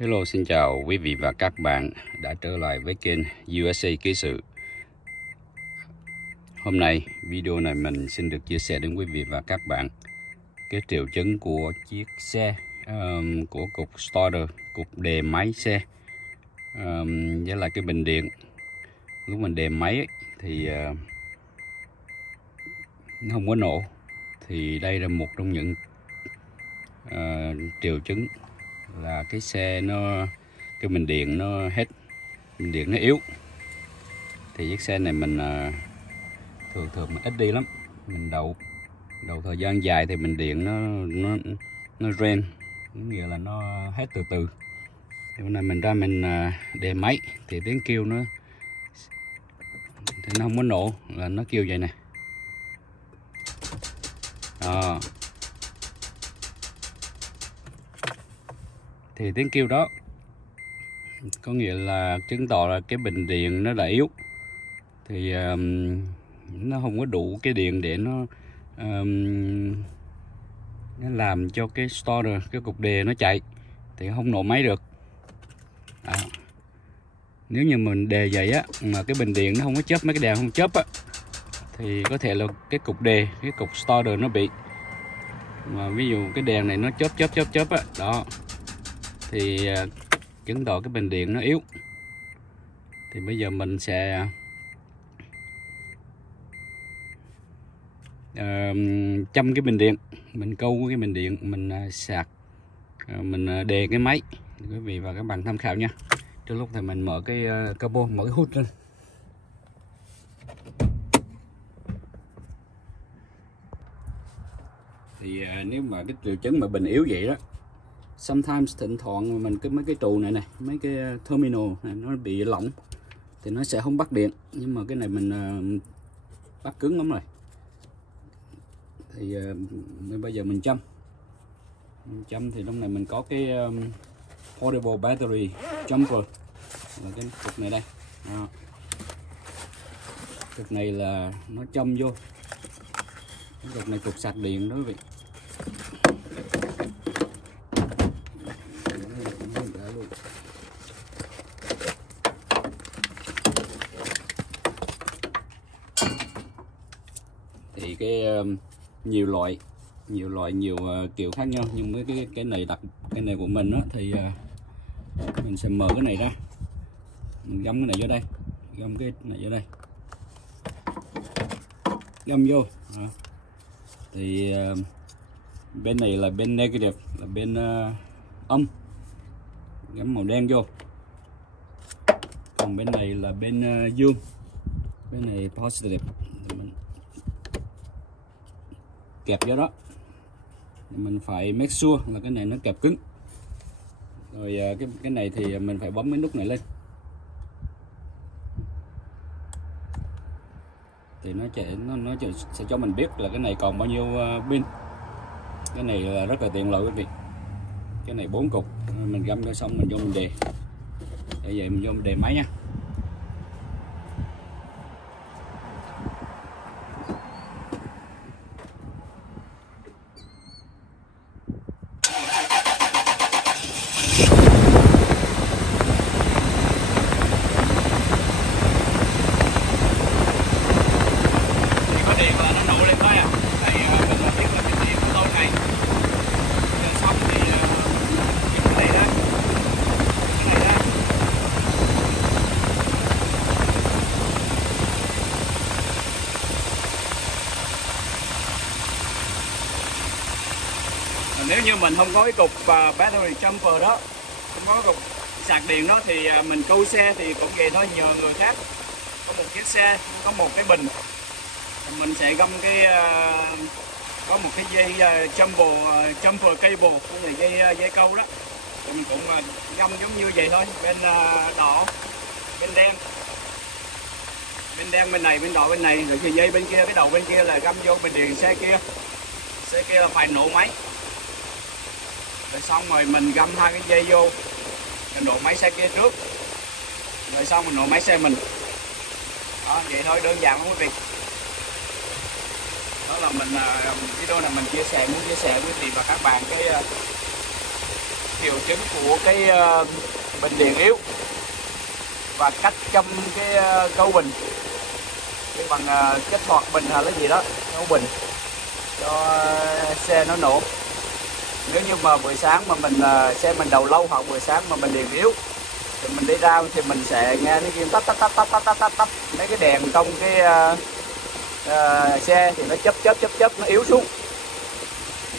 Hello, xin chào quý vị và các bạn đã trở lại với kênh USA Kỹ sự. Hôm nay, video này mình xin được chia sẻ đến quý vị và các bạn cái triệu chứng của chiếc xe của cục starter, cục đề máy xe, với lại cái bình điện. Lúc mình đề máy ấy, thì nó không có nổ. Thì đây là một trong những triệu chứng là cái xe cái bình điện nó hết, bình điện nó yếu. Thì chiếc xe này mình thường mình ít đi lắm, mình đậu thời gian dài thì bình điện nó ren, nghĩa là nó hết từ từ. Thì hôm nay mình ra mình đề máy thì tiếng kêu nó không có nổ, là nó kêu vậy nè. Thì tiếng kêu đó có nghĩa là chứng tỏ là cái bình điện nó đã yếu, thì nó không có đủ cái điện để nó làm cho cái starter, cái cục đề nó chạy, thì không nổ máy được. Đó. Nếu như mình đề vậy á mà cái bình điện nó không có chớp, mấy cái đèn không chớp á, thì có thể là cái cục đề, cái cục starter nó bị. Mà ví dụ cái đèn này nó chớp á, đó thì chứng tỏ cái bình điện nó yếu. Thì bây giờ mình sẽ châm cái bình điện, mình câu cái bình điện, mình sạc, mình đề cái máy, quý vị và các bạn tham khảo nha. Trước lúc thì mình mở cái capo, mở cái hút lên. Thì nếu mà cái triệu chứng mà bình yếu vậy đó, sometimes thỉnh thoảng mình mấy cái trụ này mấy cái terminal này nó bị lỏng thì nó sẽ không bắt điện. Nhưng mà cái này mình bắt cứng lắm rồi. Thì bây giờ mình châm thì trong này mình có cái portable battery jumper, là cái cục này đây. Đó. Cục này là nó châm vô, cái cục này cục sạc điện đó quý vị. Thì cái nhiều loại nhiều kiểu khác nhau, nhưng với cái này cái này của mình đó, thì mình sẽ mở cái này ra, mình găm cái này vô đây, găm cái này vô đây, găm vô. Đó. Thì bên này là bên negative, là bên âm, gắm màu đen vô. Còn bên này là bên dương, bên này positive. Thì mình kẹp vô đó, mình phải make sure là cái này nó kẹp cứng. Rồi cái này thì mình phải bấm cái nút này lên, thì nó sẽ cho mình biết là cái này còn bao nhiêu pin. Cái này là rất là tiện lợi quý vị. Cái này 4 cục, mình găm cho xong mình vô mình đề. Để vậy mình vô mình đề máy nha. Nếu như mình không có cái cục battery jumper đó, không có cục sạc điện đó, thì mình câu xe thì cũng vậy thôi, nhờ người khác. Có một chiếc xe, có một cái bình, mình sẽ găm cái có một cái dây jumper cable, cái dây câu đó, thì mình cũng găm giống như vậy thôi. Bên đỏ, bên đen, bên này, bên đỏ bên này, rồi cái dây bên kia, cái đầu bên kia là găm vô bình điện xe kia là phải nổ máy. Rồi xong rồi mình găm hai cái dây vô, mình nổ máy xe kia trước, rồi xong mình nổ máy xe mình. Đó, vậy thôi, đơn giản lắm quý vị. Đó là mình video này mình muốn chia sẻ với quý vị và các bạn triệu chứng của cái bình điện yếu và cách châm cái cấu bình cái bằng kết hoạt bình hay là gì đó, cấu bình cho xe nó nổ. Nếu như mà buổi sáng mà mình xe mình đầu lâu hoặc buổi sáng mà mình điện yếu thì mình đi ra thì mình sẽ nghe nó kêu tắt tắt tắt tắt tắt tắt tắt, mấy cái đèn trong cái xe thì nó chớp nó yếu xuống,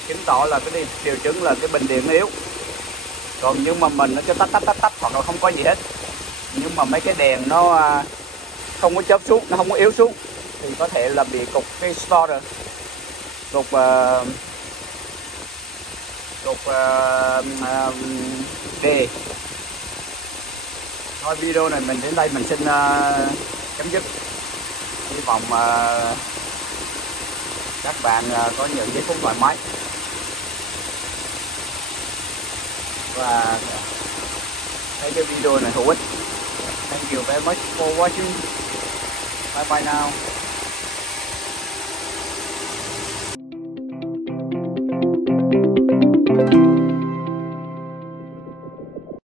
chứng tỏ là cái điều chứng là cái bình điện nó yếu. Còn nhưng mà mình nó cho tắt hoặc là không có gì hết, nhưng mà mấy cái đèn nó không có chớp xuống, nó không có yếu xuống thì có thể là bị cục cái starter, cục đề. Thôi video này mình đến đây mình xin chấm dứt. Hy vọng các bạn có những giây phút thoải mái và thấy cái video này hữu ích. Thank you very much for watching. Bye bye now.